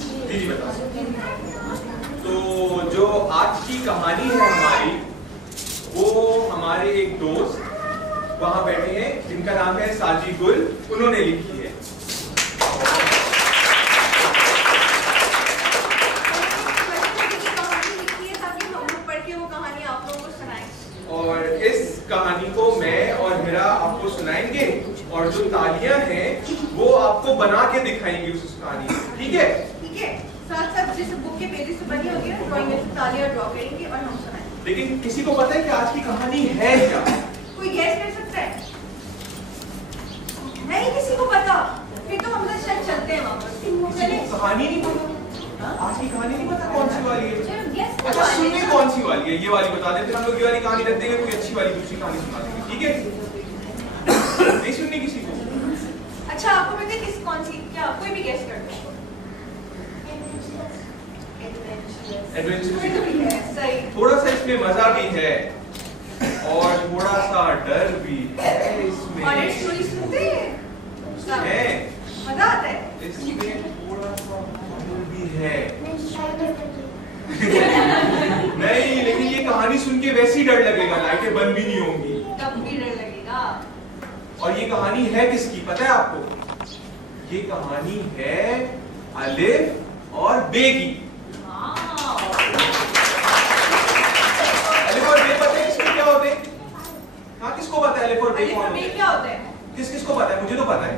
जी बताओ। तो जो आज की कहानी है हमारी, वो हमारे एक दोस्त वहां बैठे हैं जिनका नाम है साजी गुल, उन्होंने लिखी है। और इस कहानी को मैं और हिरा आपको सुनाएंगे और जो तालियां हैं वो आपको बना के दिखाएंगी उस कहानी में। ठीक है? ठीक है। साथ साथ जैसे बुक के पेजेस से बनी होगी ना, ड्राइंग में तालियां ड्रॉ करेंगे और हम सुनाएंगे। लेकिन किसी को पता है कि आज की कहानी है क्या? कोई गैस कर सकता है? नहीं किसी को पता? फिर तो हम लोग शायद चलते हैं वापस। किसी को कहानी नहीं पता? आज की कहानी नहीं पता कौन सी वाली है? अच्छा सुनिए कौन सी वाली है, ये वाली बता देते, हम लोग ये वाली कहानी रख देंगे, कोई अच्छी वाली दूसरी कहानी सुना देंगे। ठीक है? नहीं सुननी किसी को? अच्छा आपको पता है किस कौन सी, क्या कोई भी गैस कर दो। एडवेंचरस, सही। थोड़ा सा इसमें मजा भी है और थोड़ा सा डर भी है इसमें। और ये स्टोरी सुनते हैं? मजा आता है इसमें, थोड़ा सा डर भी है। नहीं लेकिन ये कहानी सुन के वैसे ही डर लगेगा, लाइटें बंद भी नहीं होंगी, तब भी डर लगेगा। और ये कहानी है किसकी पता है आपको? ये कहानी है अलिफ और बे की। अलिफ और बे पता है इसमें क्या होते हैं? हाँ किसको पता है अलिफ और बे कौन होते हैं? क्या होता है? किस किस को पता है? मुझे तो पता है।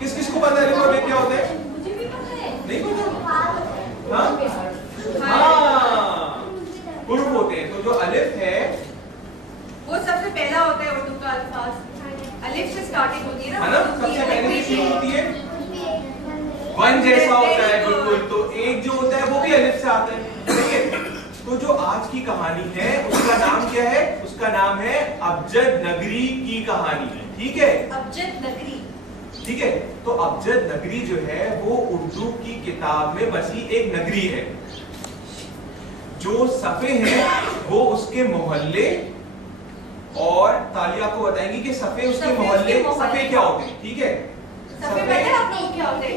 किस किस को पता है अलिफ और बे क्या होता है? मुझे भी पता है। नहीं पता? हाँ हुरूफ होते हैं। तो जो अलिफ है वो सबसे पहला होता है उर्दू का अल्फाज, अलिफ से स्टार्टिंग होती है ना, सबसे पहले शुरू होती है वन जैसा होता है बिल्कुल। तो एक जो होता है वो भी अलिफ से आता है। ठीक है? तो जो आज की कहानी है उसका नाम क्या है? उसका नाम है अबजद नगरी की कहानी। ठीक है? अबजद नगरी। ठीक है? तो अबजद नगरी जो है वो उर्दू की किताब में बसी एक नगरी है। जो सफे हैं वो उसके मोहल्ले, और तालिया को बताएंगी कि सफे उसके मोहल्ले। सफे क्या होते हैं? ठीक है? सफे पता है आप लोग क्या होता है?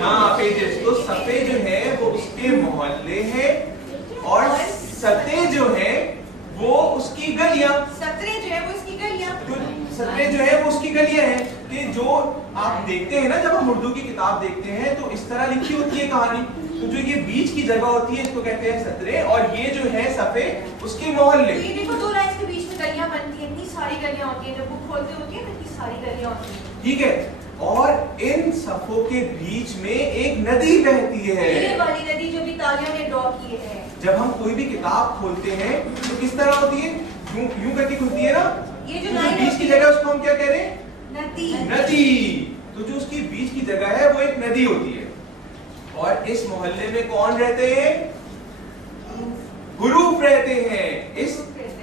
हाँ पेजेस। तो सफे जो है वो उसके मोहल्ले हैं और सते जो है वो उसकी गलियां। सतरे जो है वो उसकी गलियां। सतरे जो है वो उसकी गलियां हैं। कि जो आप देखते हैं ना, जब हम उर्दू की किताब देखते हैं तो इस तरह लिखी होती है कहानी। तो जो ये बीच की जगह होती है इसको कहते हैं सतरे, और ये जो है सफे उसके मोहल्ले। तो ये देखो दो लाइंस के बीच में गलियां बनती हैं, इतनी सारी गलियां होती हैं, जब बुक खोलते होती है ना इतनी सारी गलियां होती हैं। ठीक है? और इन सफों के बीच में एक नदी बहती है, ये वाली नदी जो भी तालिया ने ड्रॉ की है। जब हम कोई भी किताब खोलते हैं तो किस तरह होती है? यूं करके खुलती है ना। ये जो तो बीच की जगह उसको हम क्या कह रहे हैं? नदी। नदी। तो जो उसकी बीच की जगह है वो एक नदी होती है। और इस मोहल्ले में कौन रहते हैं? हुरूफ रहते हैं। इस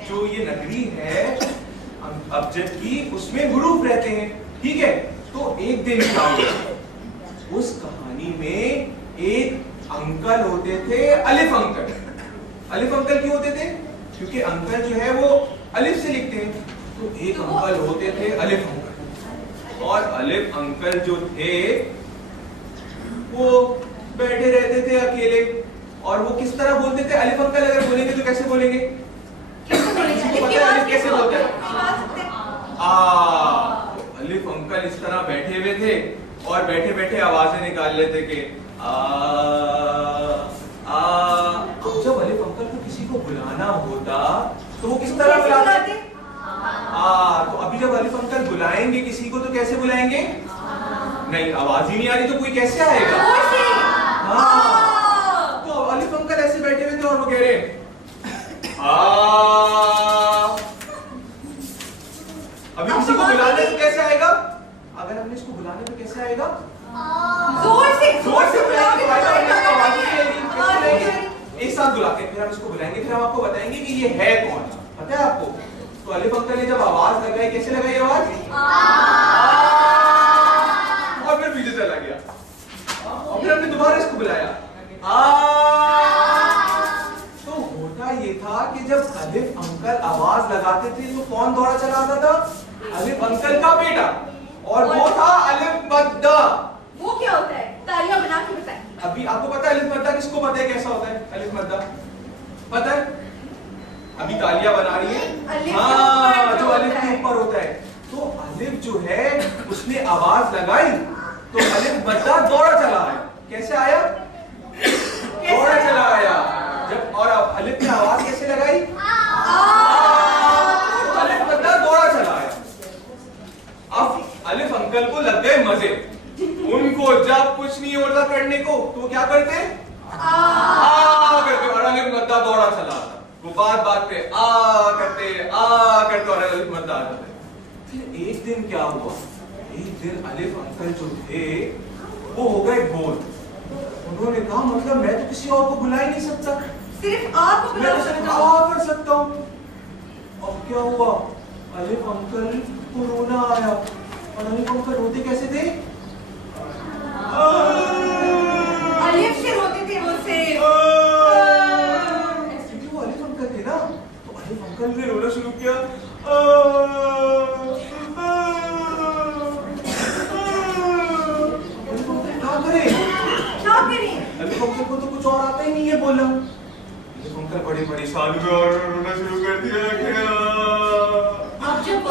जो ये नगरी है अबजद की, उसमें हुरूफ रहते हैं। ठीक है? तो एक दिन क्या हुआ? उस कहानी में एक अंकल होते थे, अलिफ अंकल। अलिफ अंकल क्यों होते थे? क्योंकि अंकल जो है वो अलिफ से लिखते हैं। तो एक अंकल होते थे अलिफ अंकल, और अलिफ अंकल जो थे वो बैठे रहते थे अकेले। और वो किस तरह बोलते थे? अलिफ अंकल अगर बोलेंगे तो कैसे बोलेंगे? कैसे बोलेंगे? अलिफ कैसे बोलते हैं? अलिफ अंकल इस तरह बैठे हुए थे और बैठे बैठे आवाजें निकाल लेते कि जब अलिफ अंकल को किसी को बुलाना होता तो वो किस तरह बुलाते? तो अभी जब अलिफ अंकल बुलाएंगे किसी को तो कैसे बुलाएंगे? नहीं, आवाज ही नहीं आ रही तो कोई कैसे आएगा? तो अलिफ अंकल ऐसे बैठे हुए थे और वो कह रहे अभी किसी को बुलाने तो कैसे आएगा? अगर हमने इसको बुलाने तो कैसे आएगा? जोर से एक साथ बुला के फिर हम इसको बुलाएंगे, फिर हम आपको बताएंगे कि ये है कौन। पता है आपको? तो अलिफ अंकल ने जब आवाज लगाई, कैसे लगाई आवाज? और फिर पीछे चला गया और फिर हमने दोबारा इसको बुलाया। तो होता ये था कि जब अलिफ अंकल आवाज लगाते थे तो कौन दौड़ा चला आता था? अलिफ अंकल का बेटा, और वो था अलिफ बद्दा। वो क्या होता है? तालियां बना के बताएं। अभी आपको पता है अलिफ मद्दा किसको पता है कैसा होता है अलिफ मद्दा? पता है? अभी तालियां बना रही है। हाँ, जो अलिफ के ऊपर होता है। तो अलिफ जो है उसने आवाज लगाई तो अलिफ मद्दा दौड़ा चला आया। कैसे आया? दौड़ा चला आया। जब और अलिफ ने आवाज कैसे लगाई? तो अलिफ मद्दा दौड़ा चला आया। अब अलिफ अंकल को लग गए मजे। उनको जब कुछ नहीं होता करने को तो वो क्या करते? करते और अलिफ मद्दा दौड़ा चला आता। वो बात बात पे करते और अलिफ मद्दा आ जाते। फिर एक दिन क्या हुआ? एक दिन अलिफ अंकल जो थे वो हो गए बोर। उन्होंने कहा मतलब मैं तो किसी और को बुला ही नहीं सकता, सिर्फ आपको मैं तो सिर्फ कर सकता हूँ। अब क्या हुआ? अलिफ अंकल को रोना आया। और अलिफ अंकल रोते कैसे थे? अलिफ से रोते थे वो से। क्योंकि वो अलिफ अंकल थे ना, तो अलिफ अंकल ने रोना शुरू किया। अलिफ अंकल को तो कुछ और आता ही नहीं है बोलना। अलिफ अंकल बड़े परेशान हुए और रोना शुरू कर दिया। अब जब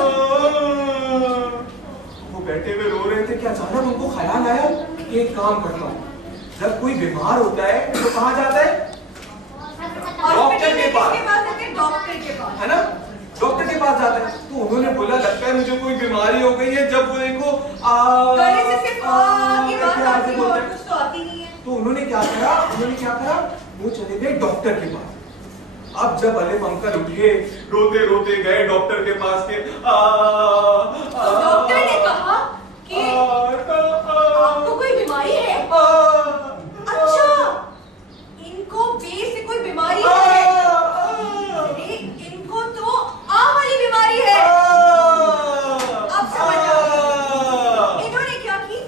वो बैठे हुए रो रहे थे कि अचानक उनको ख्याल आया कि एक काम करता हूँ, जब कोई बीमार होता है तो कहाँ जाता है? डॉक्टर के पास। डॉक्टर के पास, है ना? डॉक्टर के पास जाता है। तो उन्होंने बोला लगता है मुझे कोई बीमारी हो गई है। जब वो देखो तो उन्होंने क्या करा? वो चले गए डॉक्टर के पास। अब जब अलिफ अंकल उठे रोते रोते गए डॉक्टर के पास के डॉक्टर ने कहा कि आपको कोई बीमारी है? अच्छा, इनको बे से कोई बीमारी है? अरे इनको तो आ वाली बीमारी है। अब समझ आओ। इन्होंने क्या की?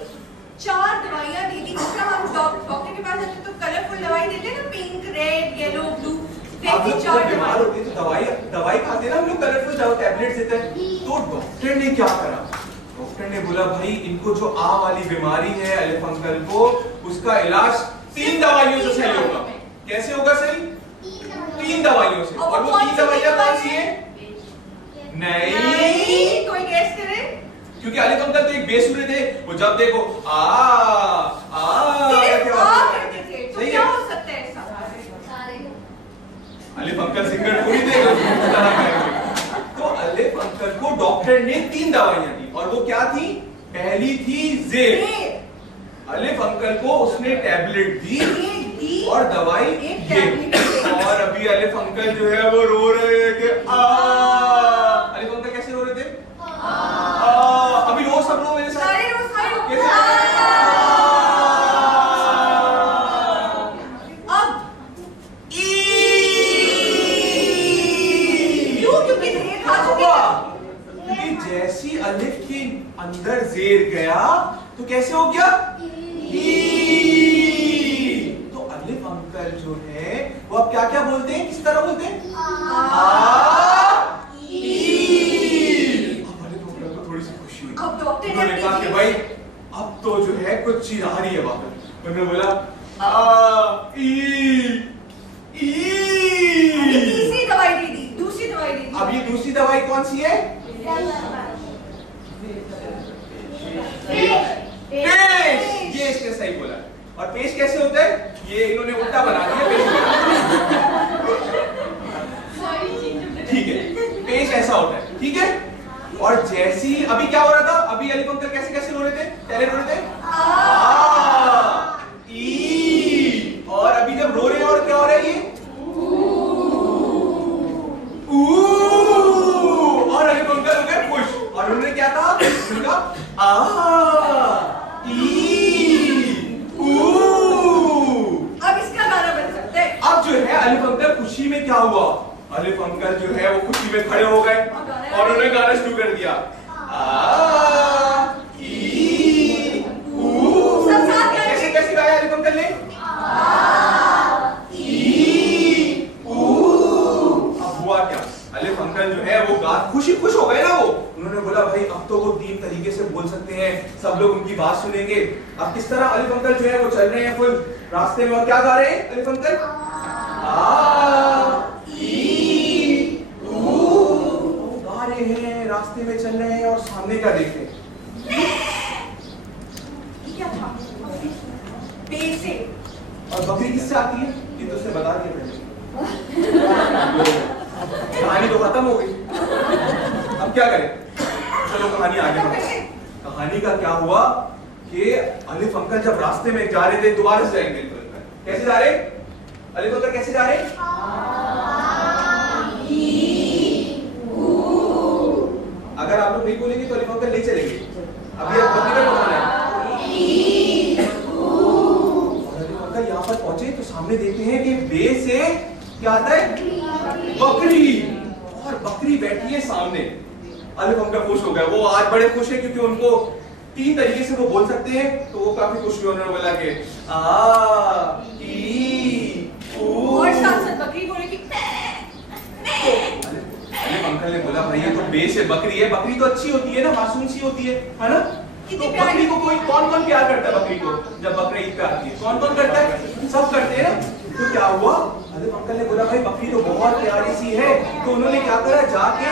4 दवाइयां दे दी। जिस तरह हम डॉक्टर के पास जाते तो कलरफुल दवाई देते हैं ना, पिंक, रेड, येलो, ब्लू। बीमार होते तो दवाई खाते ना हम लोग, कलरफुल टैबलेट्स देते हैं। तो डॉक्टर ने क्या करा? डॉक्टर ने बोला भाई इनको जो आ वाली बीमारी है अलिफ अंकल को, उसका इलाज 3 दवाइयों से सही होगा। कैसे होगा सही? 3 दवाइयों से। और वो 3 दवाइयां कौन सी है? नहीं, कोई गैस करे? क्योंकि अलिफ अंकल तो एक बेसुरे थे। वो जब देखो करते थे। तो क्या हो सकता है ऐसा? अलिफ अंकल सिंगर थोड़ी थे। तो अलिफ अंकल को डॉक्टर ने 3 दवाइयां दी और वो क्या थी? पहली थी ज़ेर। अलिफ अंकल को उसने टैबलेट दी और दवाई ये। और अभी अलिफ अंकल जो है वो रो रहे हैं कि अलिफ अंकल कैसे रो रहे थे? अभी रो सब रो मेरे साथ। जैसी अलिफ के अंदर ज़ेर गया तो कैसे हो गया? तो अलिफ अंकल जो है वो अब क्या क्या बोलते हैं? किस तरह बोलते हैं? अब अलिफ अंकल को थोड़ी सी खुशी हुई। अब डॉक्टर उन्होंने कहा कि भाई अब तो जो है कुछ चीज आ रही है वापस। उन्होंने बोला तीसरी दवाई दे दी, दूसरी दवाई दे दी। अब ये दूसरी दवाई कौन सी है? पेश। ये इसने सही बोला। और पेश कैसे होता है? ये इन्होंने उल्टा बना दिया। ठीक है, पेश ऐसा होता है। ठीक है। और जैसी अभी क्या हो रहा था? अभी अलिफ अंकल कैसे कैसे रो रहे थे? पहले रो रहे थे ई। और अभी जब रो रहे हैं और क्या हो रहा है? ये और अलिफ अंकल हो गए खुश। और उन्होंने क्या कहा? उनका अब इसका गाना बन सकता है। अब जो है अलिफ अंकल खुशी में क्या हुआ? अलिफ अंकल जो है वो खुशी में खड़े हो गए और उन्होंने गाना शुरू कर दिया। कैसे कैसे गाया अलिफ अंकल ने? अब हुआ क्या? अलिफ अंकल जो है वो खुश हो गए ना। वो उन्होंने बोला बोला भाई अब तो वो 3 तरीके से बोल सकते हैं, सब लोग उनकी बात सुनेंगे। अब किस तरह अलिफ अंकल जो है वो चल रहे हैं फुल रास्ते में, और क्या गा रहे हैं अलिफ अंकल? आ ई ऊ गा रहे हैं, रास्ते में चल रहे हैं और सामने क्या देख रहे हैं? क्या था? बे से। और बकरी किससे आती है? ये तो उसने बता दिया पहले। कहानी तो खत्म हो गई, अब क्या करें? चलो कहानी आगे बढ़े। कहानी का क्या हुआ कि अलिफ अंकल जब रास्ते में जा रहे थे, दोबारा से जाएंगे कैसे जा रहे? अलिफ अंकल कैसे जा रहे? अगर आप लोग नहीं बोलेंगे तो अलिफ अंकल नहीं चलेंगे। अभी आप बकरी का बताना है। यहाँ पर पहुंचे तो सामने देखते हैं कि बे से क्या आता है? बकरी। और बकरी बैठी है सामने। अलिफ अंकल खुश हो गए, वो आज बड़े खुश है क्योंकि उनको 3 तरीके से वो बोल सकते हैं, तो वो काफी खुश हुए। उन्होंने बोला कि आ ई ऊ, और साथ-साथ बकरी बोले कि अलिफ अंकल ने बोला भाई ये तो बे से बकरी है, बकरी तो अच्छी होती है ना, मासूम सी होती है ना? तो बकरी को कोई कौन प्यार करता है? बकरी को जब बकरा ईद पे आती है कौन करता है? सब करते हैं ना। तो क्या हुआ, अलिफ अंकल ने बोला भाई बकरी तो बहुत प्यारी सी है, तो उन्होंने क्या करा, जाके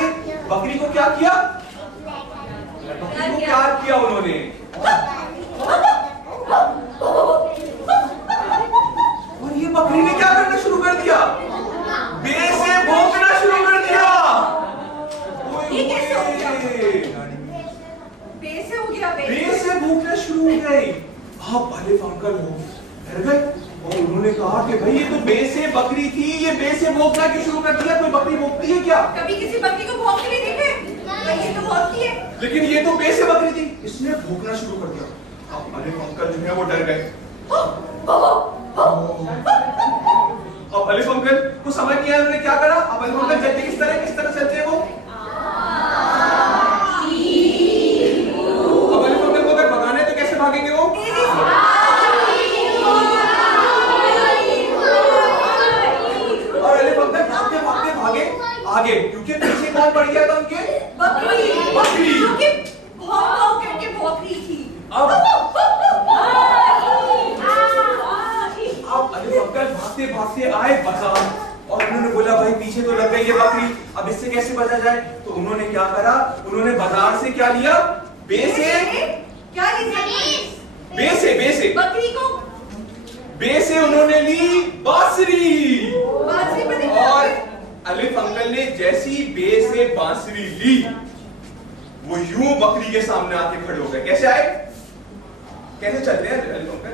बकरी को क्या किया? बकरी को प्यार किया उन्होंने। और ये बकरी ने क्या करना शुरू कर दिया? बे से भौंकना शुरू कर दिया। ये कैसे हो गया? बे से हो गया, बे से भौंकना शुरू हो गई। आप अलिफ अंकल हो डर गए और उन्होंने कहा कि भाई ये तो बे से बकरी थी, ये बे से भौंकना क्यों शुरू कर दिया? कोई बकरी भौंकती है क्या? कभी किसी बकरी को भौंकते नहीं देखे? ये तो भौंकती है। लेकिन ये तो बे से बकरी थी, इसने भौंकना शुरू कर दिया। अब अलिफ अंकल जो है वो डर गए। अब अलिफ अंकल को समझ नहीं आया उन्होंने क्या करा। अब अलिफ अंकल चलते किस तरह चलते हैं वो? अब अलिफ अंकल को अगर भगाने तो कैसे भागेंगे वो? और अलिफ अंकल भागते भागते भागे आगे, क्योंकि पीछे कौन पड़ गया था उनके? बकरी जो कि भौंक करके भौंक रही थी। अब अलिफ अंकल भागते भागते आए बाजार और उन्होंने बोला भाई पीछे तो लग गई है बकरी, अब इससे कैसे बचा जाए? तो उन्होंने क्या करा, उन्होंने बाजार से क्या लिया? बे से क्या लिया? बे से बकरी को बे से उन्होंने ली बांसुरी। और अलिफ अंकल ने जैसी बे से बांसुरी ली, वो यूं बकरी के सामने आके खड़े हो गए। कैसे आए? कैसे चलते हैं अलिफ अंकल?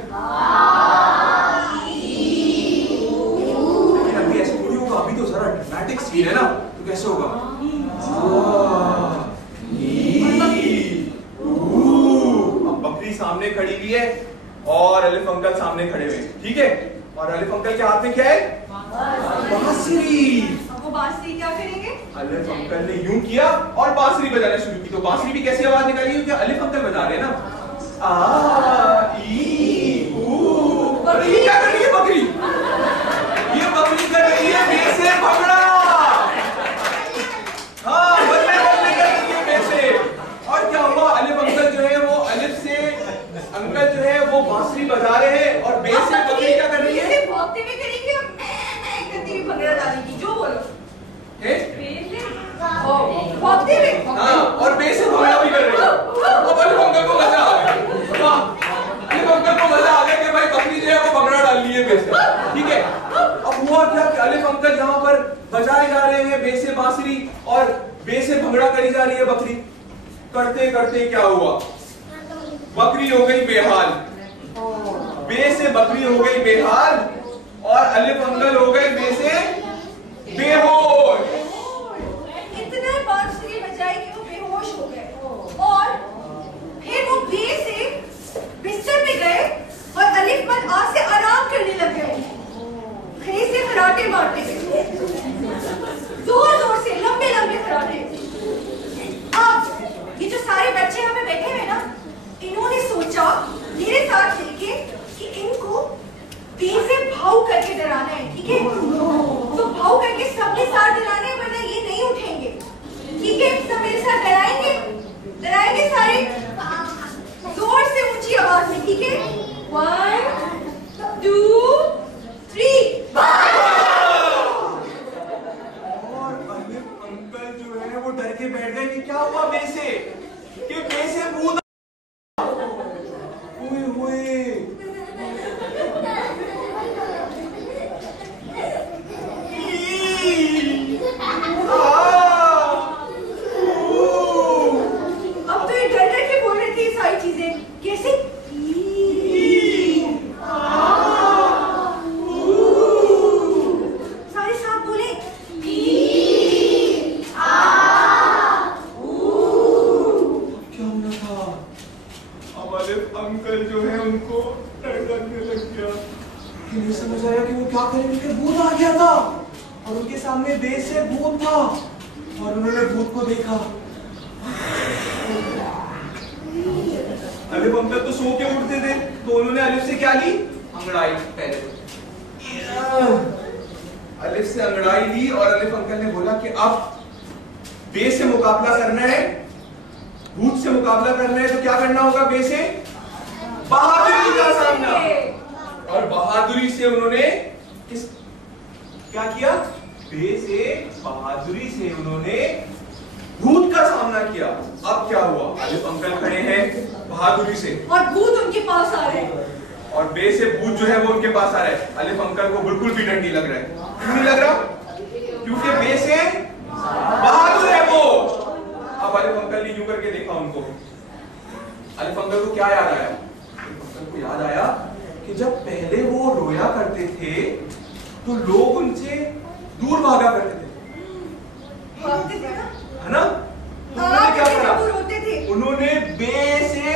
लेकिन अभी ऐसे थोड़ी होगा, अभी तो जरा ड्रामेटिक सीन है ना, तो कैसे होगा? अब बकरी सामने खड़ी हुई है और अलिफ अंकल सामने खड़े हुए, ठीक है? और अलिफ अंकल के हाथ में क्या है? बांसुरी। वो बांसुरी क्या करेंगे? अलिफ अंकल ने यूं किया और बांसुरी बजाना शुरू की। तो बांसुरी भी कैसी आवाज निकाली? क्योंकि अलिफ अंकल बजा रहे हैं ना। आ ई ऊ। अरे ये क्या कर रही है बकरी? ये बकरी कर रही है बे से भंगड़ा। हाँ, बल्ले बल्ले कर रही है बे से। और क्या हुआ, अलिफ अंकल जो है वो अलिफ से अंकल जो है वो बांसुरी बजा रहे हैं और बे से बकरी क्या कर रही है? भौंकते हुए करेगी और करती हुई भंगड़ा डालेगी। जो बोलो भौंकते हुए। हाँ, और बे से भंगड़ा भी कर रही है। अब अलिफ अंकल को मजा आ गया। अलिफ अंकल को मजा आ गया कि भाई बकरी जो है वो भंगड़ा डाल ली है बे से, ठीक है? अब हुआ क्या कि अलिफ अंकल यहाँ पर बजाए जा रहे हैं बे से बांसुरी और बे से भंगड़ा करी जा रही है बकरी। करते करते क्या हुआ, बकरी हो गई बेहाल, बे से बकरी हो गई बेहाल और अलिफ अंकल हो गए बे से बेहोश। इतना बांसुरी बजाई कि वो बेहोश हो गए और फिर वो बे से बिस्तर पे गए और अलिफ मत से आराम करने लग गए। खड़े से खराटे मारते थे, जोर जोर से लंबे लंबे खराटे। अब ये जो सारे बच्चे हमें बैठे हुए ना, इन्होंने सोचा मेरे साथ लेके कि इनको बे से भाव करके डराना है, ठीक है? तो भाव करके सबके साथ डराना है, वरना ये नहीं उठेंगे, ठीक है? सब मेरे साथ डराएंगे ठीक है 1 2 3 और अंकल जो है वो डर के बैठ गए कि क्या हुआ बे से, कि बे से भूत हुए। अब तो ये डर डर के बोल रहे थे ये सारी चीजें, कैसे सारे साथ बोले क्या होना था। अब अलिफ अंकल जो है उनको डर लगने लग गया, नहीं समझ आया कि वो क्या करें, उनके भूत आ गया था और उनके सामने बे से भूत था और उन्होंने भूत को देखा। अलिफ अंकल तो सो के उठते थे, तो उन्होंने अलिफ से क्या ली, अंगड़ाई। पहले अलिफ से अंगड़ाई ली और अलिफ अंकल ने बोला कि अब बे से मुकाबला करना है, भूत से मुकाबला करना है, तो क्या करना होगा, बे से बहादुरी का सामना। और बहादुरी से उन्होंने क्या किया, बे से बहादुरी से उन्होंने भूत का सामना किया। अब क्या हुआ, अलिफ अंकल खड़े हैं बहादुरी से और भूत उनके पास आ रहे हैं और बे से भूत जो है वो उनके पास आ रहा है। अलिफ अंकल को बिल्कुल भी डर नहीं लग रहा है। क्यों नहीं लग रहा, क्योंकि बे से बहादुर है वो। अब अलिफ अंकल ने यूं करके देखा उनको, अलिफ अंकल को क्या याद आया, अलिफ अंकल को याद आया कि जब पहले वो रोया करते थे तो लोग उनसे दूर भागा करते थे, भागते थे ना, है ना। तो उन्होंने क्या करा, रोते थे, उन्होंने बे से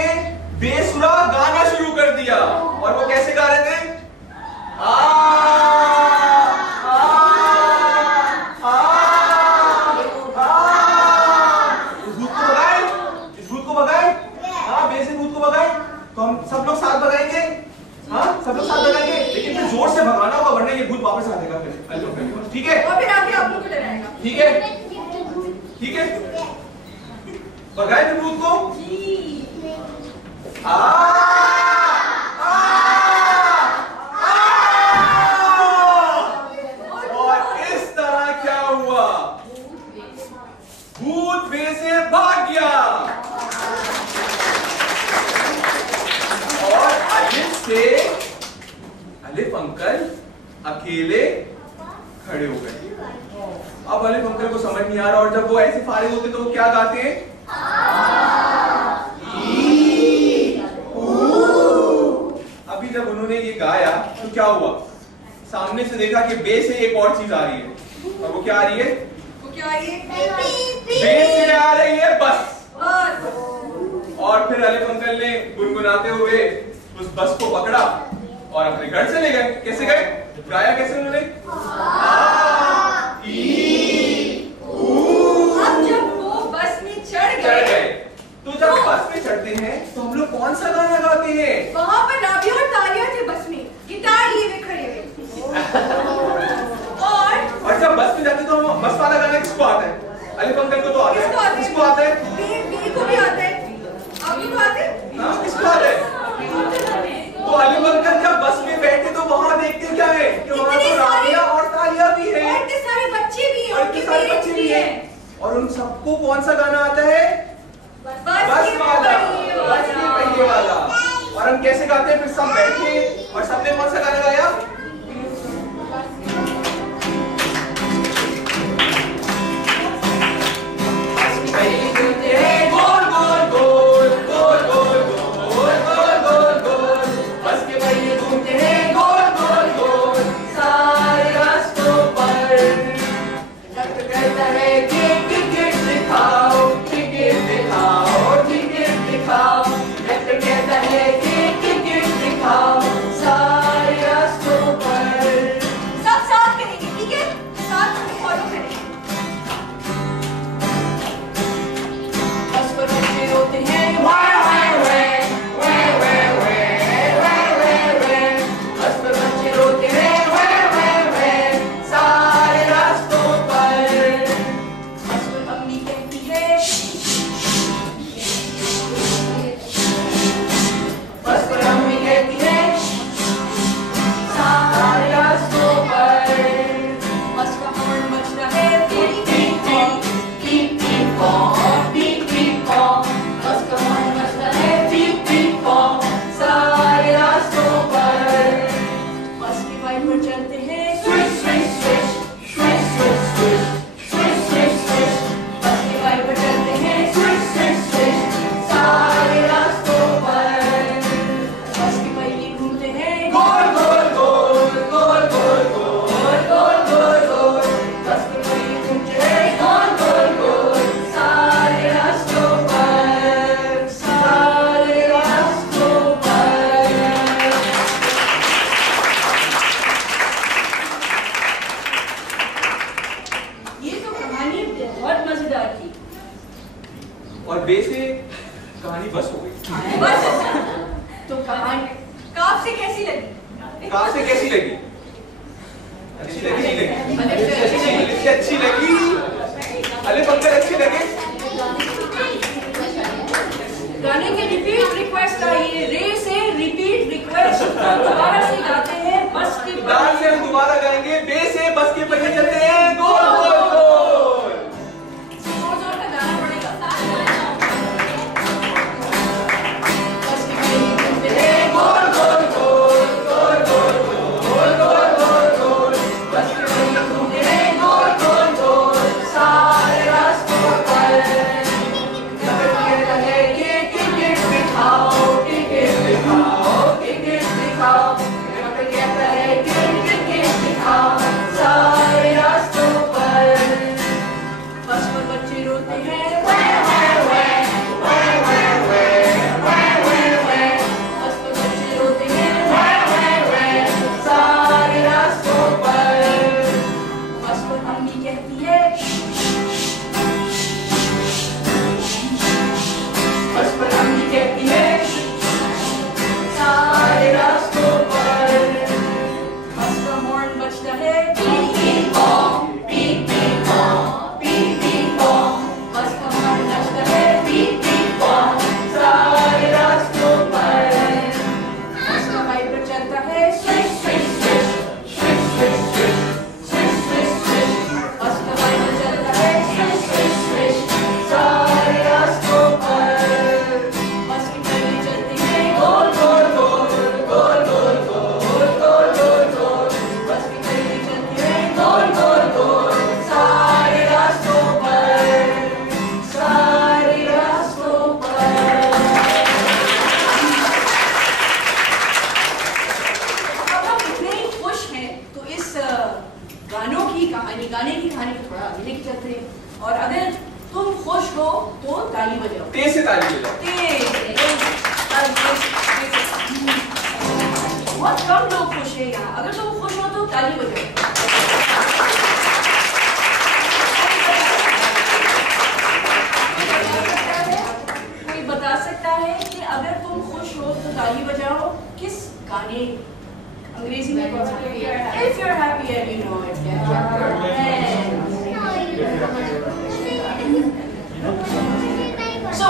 बेसुरा गाना शुरू कर दिया। और वो कैसे गा रहे थे, इस भूत को भगाए, बे से भूत को भगाए। तो हम सब लोग साथ भगाएंगे, हाँ सब लोग साथ भगाएंगे, लेकिन फिर जोर से भगाना होगा वरना ये भूत वापस आ जाएगा फिर। ठीक है, और फिर आके आप लोग को डराएगा। ठीक है, ठीक है, भगाए थे भूत को। और इस तरह क्या हुआ, भूत बे से भाग गया और अलिफ अंकल अकेले खड़े हो गए। अब अलिफ अंकल को समझ नहीं आ रहा, और जब वो ऐसे फारिग होते तो वो क्या गाते हैं, अभी जब उन्होंने ये गाया तो क्या हुआ, सामने से देखा कि बे से एक और चीज आ रही है। और वो क्या आ रही है, वो क्या आ रही है, बे से आ रही है बस। और फिर अलिफ अंकल ने गुनगुनाते हुए उस बस को पकड़ा और अपने घर चले गए। कैसे गए, गाया कैसे उन्होंने, अब जब वो बस में चढ़ गए, तो जब बस में चढ़ते हैं तो हम लोग कौन सा गाना गाते हैं, वहां पर राबिया और तालिया थे बस में, गिटार लिए हुए खड़े हुए। और जब बस में जाते तो हम बस वाला गाना किसको आता है, अलिफ अंकल को तो आता है, किसको आता है, बे को भी आता है, आपको तो आता है, किसको आता है। तो अलिफ अंकल जब बस में बैठे तो वहां देखते क्या है कि वहां तो राबिया और तालिया भी है, और इतने सारे बच्चे भी हैं, उनके पेरेंट्स भी हैं, और उन सबको कौन सा गाना आता है, बस वाला, बस के पहिए वाला। और हम कैसे गाते हैं, फिर सब बैठे और सबने कौन सा गाना गाया, गोल गोल बे से कहानी बस हो गई। बस तो कहानी काफ से कैसी लगी? काफ से कैसी लगी? अच्छी लगी, नहीं लगी? अच्छी लगी। अले पंकज अच्छे लगे? गाने के रिपीट रिक्वेस्ट आइए। रे से रिपीट रिक्वेस्ट दोबारा से गाते हैं। बस की दाल से हम दोबारा गाएंगे। बे से बस के पहिए चलते हैं गोल गोल गोल। जोर जोर का गाना पड़ेगा। बस के पहिए चलते हैं गोल गोल गोल गोल गोल गोल गोल गोल गोल। बस के पहिए घूमते हैं गोल गोल गोल सारे रास्तों पर। कहता है कि टिकट दिखाओ, टिकट दिखाओ, टिकट दिखाओ। कहता है कि टिकट दिखाओ सारे रास्तों पर। बस पर बच्चे रोते हैं वै वै वै वै वै वै वै वै वै। बस पर बच्चे रोते हैं वै वै वै सारे रास्तों पर। बस पर अम्मी कहती है बस पर अम्मी कहती है सारे रास्तों पर। बस का हॉर्न बजता है पीप पीप पॉम, पीप पीप पॉम, पीप पीप पॉम। बस का हॉर्न बजता है पीप पीप पॉम सारे रास्तों पर। बस का वाइपर चलता है swish swish swish swish swish swish swish swish swish. बस का वाइपर चलता है स्विश स्विश स्विश सारे रास्तों पर। बस की पहिए चलती है गोल गोल गोल गोल गोल गोल गोल गोल गोल। बस की पहिए चलती है गोल गोल गोल सारे रास्तों पर, सारे रास्तों पर। अब हम इतने ही खुश हैं तो इस गाने की कहानी को थोड़ा आगे लेके चलते हैं। और अगर तुम खुश हो तो ताली बजाओ। तेज से ताली बजाओ। बहुत कम लोग खुश हैं यहाँ। अगर तुम खुश हो तो ताली बजाओ। कोई बता सकता है कि अगर तुम खुश हो तो ताली बजाओ किस गाने? अंग्रेजी में कौन सा? If you're happy and you know it, clap your hands. So,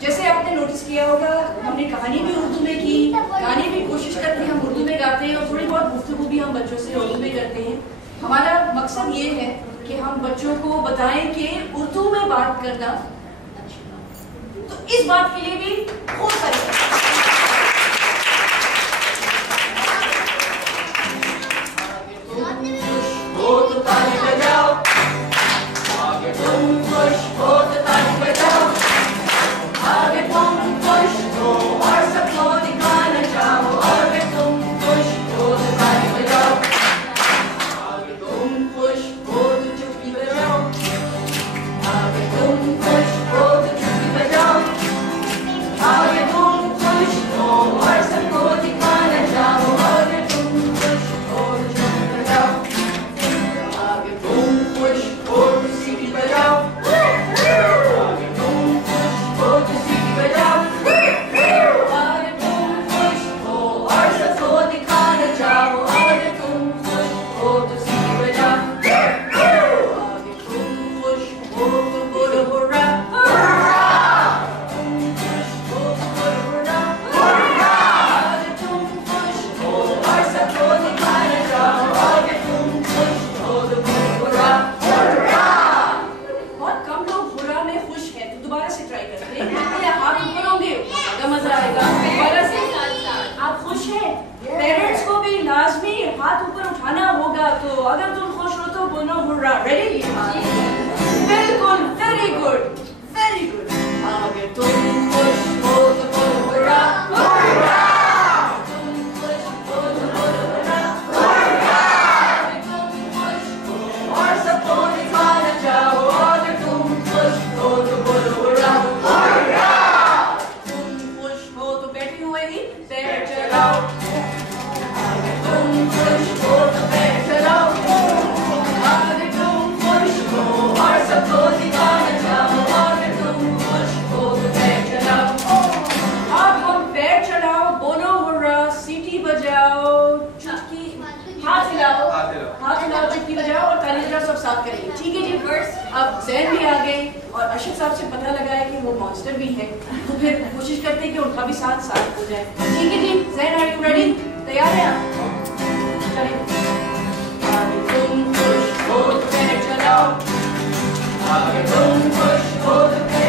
जैसे आपने नोटिस किया होगा हमने कहानी भी उर्दू में की, गाने भी कोशिश करते हैं हम उर्दू में गाते हैं और थोड़ी बहुत गुफ्तगू भी हम बच्चों से उर्दू में करते हैं। हमारा मकसद ये है कि हम बच्चों को बताएं कि उर्दू में बात करना तो इस बात के लिए भी बहुत सारी हो तो ताली बजाओ, आगे तुम खुश हो तो ताली बजाओ, आगे तुम खुश हो और सबको दिखाना चाहो, आगे तुम खुश हो तो ताली बजाओ, आगे तुम खुश हो तो चुटकी बजाओ, आगे तुम खुश हो तो चुटकी बजाओ, आगे तुम खुश हो और सबको दिखाना चाहो, आगे तुम खुश हो तो चुटकी बजाओ, आगे तुम खुश हो तो सीटी बजाओ, आगे तुम खुश हो तो सीटी बजाओ, आगे तुम खुश हो और सबको दिखाना चाहो, आगे तुम खुश हो तो सीटी बजाओ, आगे तुम खुश हो तो बोलो हुर्रा, तुम खुश हो तो बोलो हुर्रा, आगे तुम खुश हो और सबको दिखाना चाहो, आगे तुम खुश हो तो बोलो हुर्रा, बहुत कम लोग हुर्रा में खुश हैं तो दोबारा से ट्राई करते हैं। पहले हाथ ऊपर होंगे तो मजा आएगा। दोबारा से आप खुश हैं? पेरेंट्स को भी लाजमी हाथ ऊपर उठाना होगा। तो अगर तुम खुश हो तो बोलो हुर्रा। रेडी? बिल्कुल, वेरी गुड, वेरी गुड। आगे तुम खुश हो तो बोलो हुर्रा, तुम खुश हो तो बोलो हुर्रा, आगे तुम खुश हो और सबको दिखाना चाहो, आगे तुम खुश हो तो बोलो हुर्रा, तुम खुश हो तो बैठे हुए ही पैर चलाओ, आगे तुम खुश हो तो पैर चलाओ, आगे तुम खुश हो और सबको दिखाना चाहो, अब जैन भी आ गए और अशरफ साहब से पता लगा है कि वो मॉन्स्टर भी है, तो फिर कोशिश करते हैं कि उनका भी साथ हो जाए। ठीक है जी, जैन आर यू रेडी? तैयार है आप? चलिए। आगे तुम पुश हो तो पैर चलाओ, आगे तुम पुश हो तो पैर